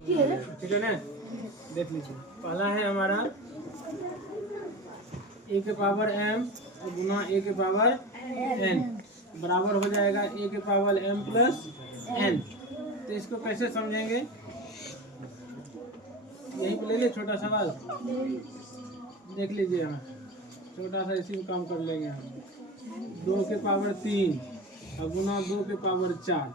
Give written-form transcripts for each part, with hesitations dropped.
ठीक है ना। देख लीजिए, पहला है हमारा ए के पावर m गुना ए के पावर n बराबर हो जाएगा ए के पावर m प्लस n। तो इसको कैसे समझेंगे, यही पे ले ले छोटा सवाल देख लीजिए। हम छोटा सा इसी में काम कर लेंगे। हम 2 के पावर 3 और गुना 2 के पावर 4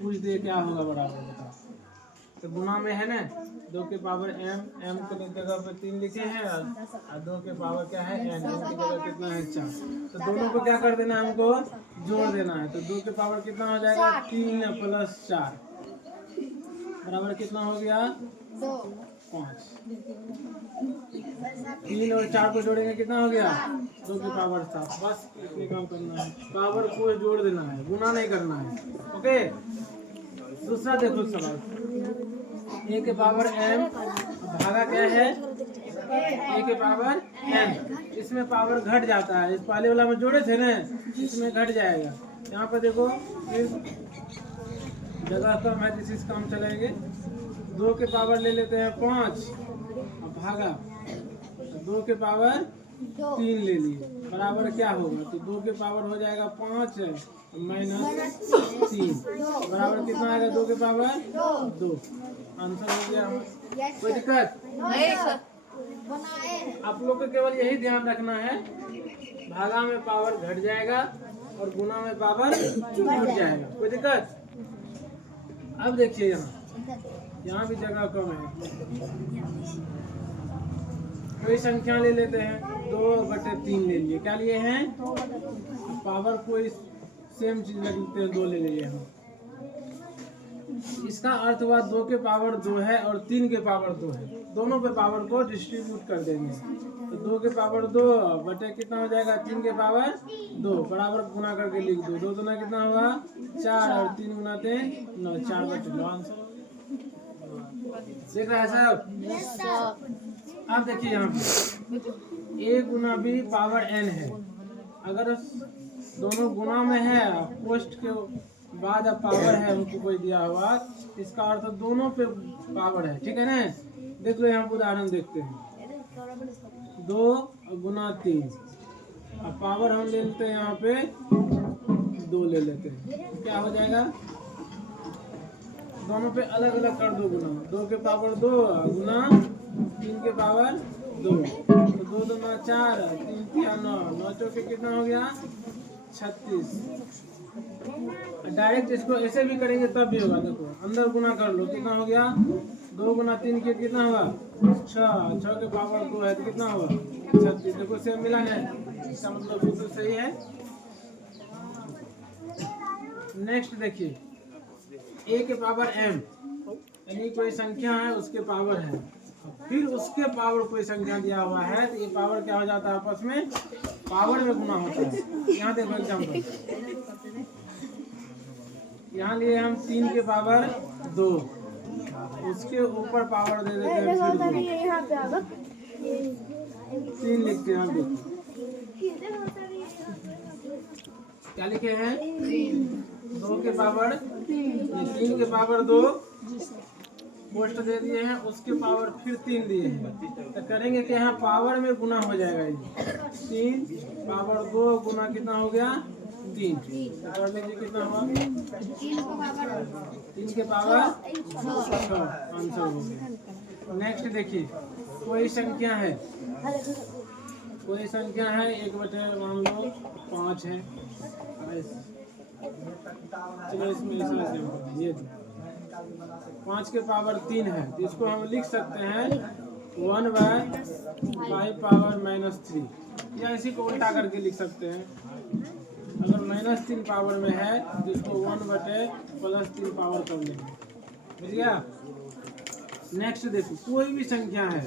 पूछ दे क्या होगा बराबर बताओ। तो गुना में है ना 2 के पावर m को जगह पे 3 लिखे हैं और 2 के पावर क्या है n की जगह कितना है 4। तो दोनों को क्या कर देना है, हमको जोड़ देना है। तो 2 के पावर कितना हो जाएगा 3 प्लस 4 बराबर कितना हो गया 5। 3 और 4 को जोड़ेंगे कितना हो गया 2 के पावर 7। बस इतनी काम करना है, पावर को जोड़ देना है, गुना नहीं करना है। ओके, दूसरा देखो सवाल, ए के पावर m भागा क्या है ए के पावर n। इसमें पावर घट जाता है, इस पहले वाला में जोड़े थे ना, इसमें घट जाएगा। यहाँ पर देखो फिर जगह कम है, जिस काम चलेंगे। 2 के पावर ले लेते हैं 5 और भागा 2 के पावर 3 ले लिए, बराबर क्या होगा। तो 2 के पावर हो जाएगा 5 माइनस 3 बराबर कितना आएगा 2 के पावर 2। आंसर हो गया। कोई दिक्कत नहीं सर। आप लोग को केवल यही ध्यान रखना है, भागा में पावर घट जाएगा और गुना में पावर जुड़ जाएगा। कोई दिक्कत। अब देखिए यहाँ भी जगह कम है, कोई संख्या ले लेते हैं 2/3 ले लिए। क्या लिए हैं, पावर कोई सेम चीज लगते हैं 2 ले लिए हम। इसका अर्थ हुआ 2 के पावर 2 है और 3 के पावर 2 है, दोनों पे पावर को डिस्ट्रीब्यूट कर देंगे। तो 2 के पावर 2 बटे कितना हो जाएगा 3 के पावर 2 बराबर गुना करके लिख दो। 2 दूना कितना हुआ 4 और 3 गुना 3 9 4/2 आंसर। देख रहे हैं सब। अब देखिए यहाँ पे a Guna b power n है। अगर दोनों गुना में है, पोस्ट के बाद अब पावर है उनको कोई दिया हुआ, इसका अर्थ दोनों पे पावर है। ठीक है ना। देख लो यहाँ उदाहरण देखते हैं 2 गुना 3 अब पावर हम ले लेते हैं यहाँ पे 2 ले लेते हैं। क्या हो जाएगा, दोनों पे अलग अलग कर दो गुना। 2 के पावर 2 गुना 3 के पावर 2 तो 2 दूना 4 3 3 9 9 चौके कितना हो गया 36। डायरेक्ट इसको ऐसे भी करेंगे तब भी होगा। देखो अंदर गुना कर लो, कितना हो गया 2 गुना 3 के कितना हुआ 6 6 के पावर 2 है तो कितना हुआ 36। देखो सेम मिला है, इसका मतलब बिल्कुल सही है। नेक्स्ट देखिए a के पावर m यानी कोई संख्या है उसके पावर है, फिर उसके पावर कोई संख्या दिया हुआ है तो ये पावर क्या हो जाता है आपस में पावर में गुना होता है। यहाँ देखो एग्जाम्पल, यहाँ लिए हम 3 के पावर 2 उसके ऊपर पावर दे देते हैं फिर 3 लिखते हैं। हम क्या लिखे हैं 2 के पावर 3 के पावर 2 पोस्ट दे दिए हैं, उसके पावर फिर 3 दिए हैं। तो करेंगे कि यहाँ पावर में गुना हो जाएगा। ये 3 पावर 2 गुना कितना हो गया 3 तो कर लीजिए कितना हुआ 3 के पावर 6 आंसर हो गया। नेक्स्ट देखिए कोई संख्या है, कोई संख्या है 1/5 है। चलो इसमें ये 5 के पावर 3 है तो इसको हम लिख सकते हैं 1/5 पावर -3 या इसी को उल्टा करके लिख सकते हैं। अगर -3 पावर में है तो इसको 1/+3 पावर कर लेंगे। बुझ गया। नेक्स्ट देखो कोई भी संख्या है,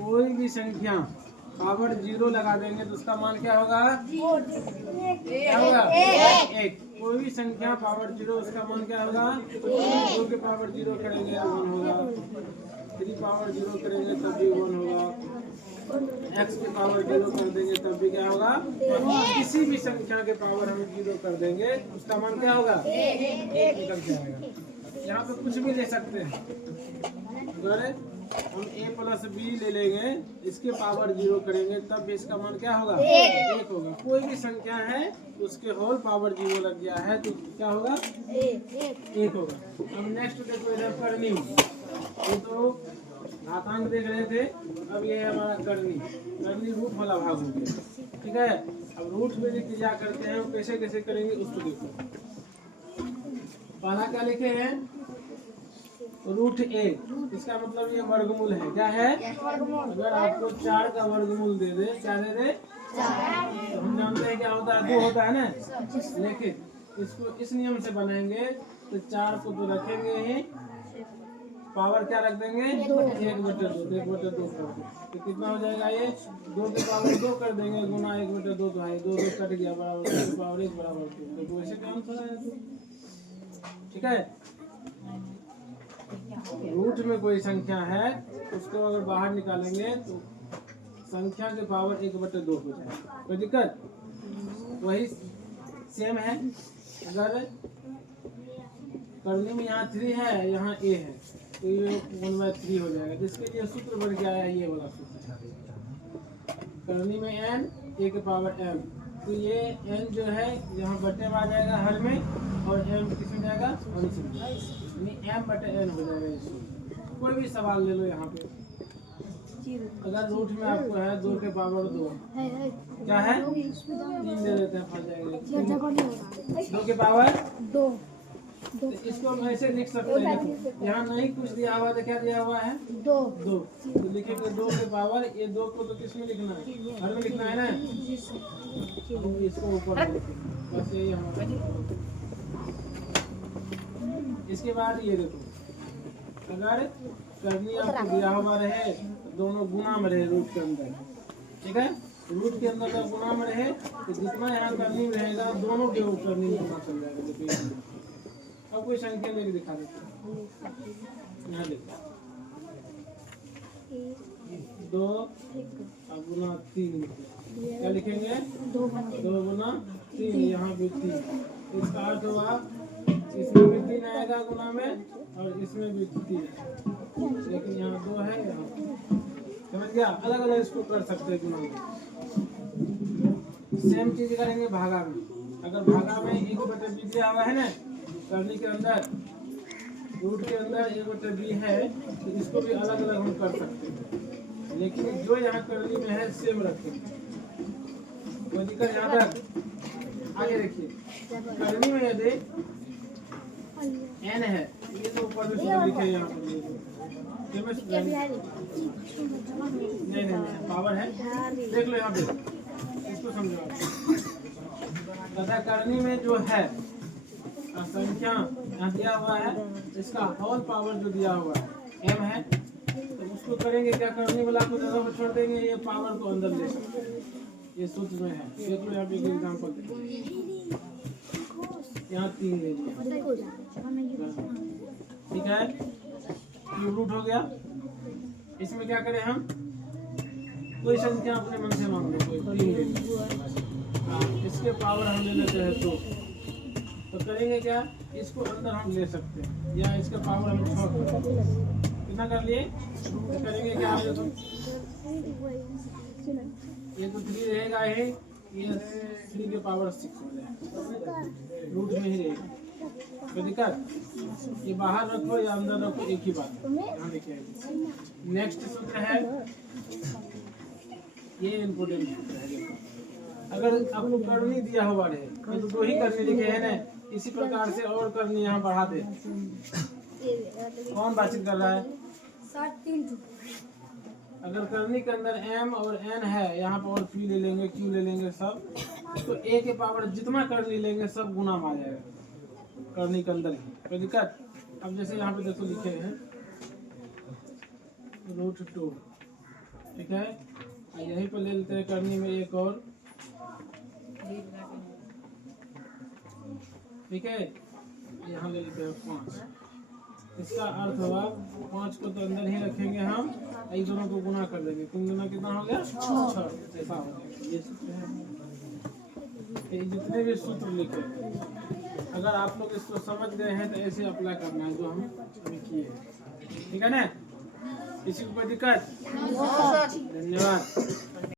कोई भी संख्या पावर 0 लगा देंगे तो उसका मान क्या होगा क्या होगा 1। कोई भी संख्या पावर 0 उसका मान क्या होगा 2 के पावर 0 करेंगे 1 होगा, 3 पावर 0 करेंगे तब भी 1 होगा, x के पावर 0 कर देंगे तब भी क्या होगा। किसी भी संख्या के पावर हम 0 कर देंगे उसका मान क्या होगा 1 निकल के आएगा। यहाँ पे कुछ भी ले सकते हैं। अगर हम a प्लस बी ले लेंगे, इसके पावर 0 करेंगे तब भी इसका मान क्या होगा? 1 होगा। कोई भी संख्या है उसके होल पावर 0 लग गया है तो क्या होगा? 1 होगा। अब नेक्स्ट देखो इधर करनी, ये तो घातांक देख रहे थे, अब ये है हमारा करनी रूट वाला भाग हो गया। ठीक है, अब रूट में भी क्रिया करते हैं, कैसे कैसे करेंगे उसको देखो। पहला क्या लिखे हैं? रूट ए, इसका मतलब ये वर्गमूल है। क्या है? अगर आपको 4 का वर्गमूल दे दे, क्या दे दे? 4। तो हम जानते हैं क्या होता है? 2 होता है ना, लेकिन इसको इस नियम से बनाएंगे तो 4 को तो रखेंगे ही, पावर क्या रख देंगे? 1/2 तो कितना हो जाएगा? ये 2 के पावर 2 कर देंगे, गुना 1/2 तो है 2 कट गया, बराबर 2 के पावर 1 बराबर 2। तो ऐसे काम थोड़ा है। ठीक है, रूट में कोई संख्या है उसको अगर बाहर निकालेंगे तो संख्या के पावर 1/2 हो जाएगा। कोई दिक्कत? वही सेम है। अगर करनी में यहाँ 3 है, यहाँ a है, तो ये 1/3 हो जाएगा। जिसके लिए सूत्र बन गया है ये वाला सूत्र। करनी में n, a के पावर m, तो ये n जो है यहाँ बटे में आ जाएगा हर में, और m किस में जाएगा? अंश में, यानी m/n हो जाएगा इसमें। कोई भी सवाल ले लो यहाँ पे। अगर रूट में आपको है 2 के पावर 2, क्या है? 3 दे देते हैं, फंस जाएगा। 2 के पावर 2, तो इसको हम ऐसे लिख सकते हैं। यहाँ नहीं कुछ दिया हुआ तो क्या दिया हुआ है? 2। तो लिखेंगे 2 के पावर, ये 2 को तो किस में लिखना है? हर में लिखना है ना, तो इसको ऊपर लिखेंगे। बस यही हमारा। इसके बाद ये देखो, अगर करनी आपको दिया हुआ रहे दोनों गुना में रहे रूट के अंदर, ठीक है, रूट के अंदर जब गुना में रहे तो जितना यहाँ करनी में रहेगा दोनों के ऊपर करनी में गुना चल जाएगा। अब कोई संख्या लेके दिखा देते हैं। यहाँ देखो 2 अब गुना 3, क्या लिखेंगे? 2 गुना 3, यहाँ भी 3। इसका अर्थ हुआ इसमें भी 3 आएगा गुना में और इसमें भी 3, लेकिन यहाँ 2 है, यहाँ समझ गया? अलग अलग इसको कर सकते हैं गुना में। सेम चीज करेंगे भागा में। अगर भागा में 1/b दिया हुआ है ना, करनी के अंदर रूट के अंदर 1/b है, तो इसको भी अलग अलग हम कर सकते हैं, लेकिन जो यहाँ करनी में है सेम रखेंगे। कोई दिक्कत? यहाँ तक आगे देखिए, करनी में यदि n है, ये तो ऊपर में लिखे यहाँ पर नहीं पावर है, देख लो यहाँ पे, इसको समझो। तथा करनी में जो है संख्या यहाँ दिया हुआ है, इसका होल पावर जो दिया हुआ है m है, तो उसको करेंगे क्या? करने वाला को जगह पर छोड़ देंगे, ये पावर को अंदर ले सकते हैं। ये सूत्र में है, देख लो यहाँ पे एक एग्जांपल यहाँ 3 ले लिया, ठीक है, क्यूब रूट हो गया। इसमें क्या करें हम? कोई संख्या अपने मन से मांग लो, कोई 3 ले लो, इसके पावर हम ले लेते हैं 2, तो करेंगे क्या? इसको अंदर हम ले सकते हैं, या इसका पावर हम छोड़ कितना कर लिए, तो करेंगे क्या? ये तो 3 रहेगा ही, ये 3 के पावर 6 हो जाएगा, रूट में ही रहेगा। कोई दिक्कत? ये बाहर रखो या अंदर रखो, एक ही बात। यहाँ देखिए नेक्स्ट सूत्र है, ये इम्पोर्टेंट सूत्र है। अगर आपको करनी दिया हुआ रहे तो 2 ही करनी लिखे है ना, इसी प्रकार से और करनी यहाँ बढ़ा दे। कौन बातचीत कर रहा है? अगर करनी के अंदर m और n है, यहाँ पर और p ले लेंगे, q ले लेंगे सब, तो a के पावर जितना करनी लेंगे सब गुना में आ जाएगा करनी के अंदर ही। कोई दिक्कत? अब जैसे यहाँ पे देखो लिखे हैं √2, ठीक है, यहीं पर ले लेते हैं करनी में एक और, ठीक है, यहाँ ले लेते हैं 5। इसका अर्थ हुआ 5 को तो अंदर ही रखेंगे हम, इन दोनों को गुना कर देंगे, 3 गुना कितना हो गया? 6। ऐसा हो जाएगा। ये सूत्र है, ये जितने भी सूत्र लिखे अगर आप लोग इसको समझ गए हैं तो ऐसे अप्लाई करना है जो हम अभी किए, ठीक है ना? किसी को कोई दिक्कत? धन्यवाद।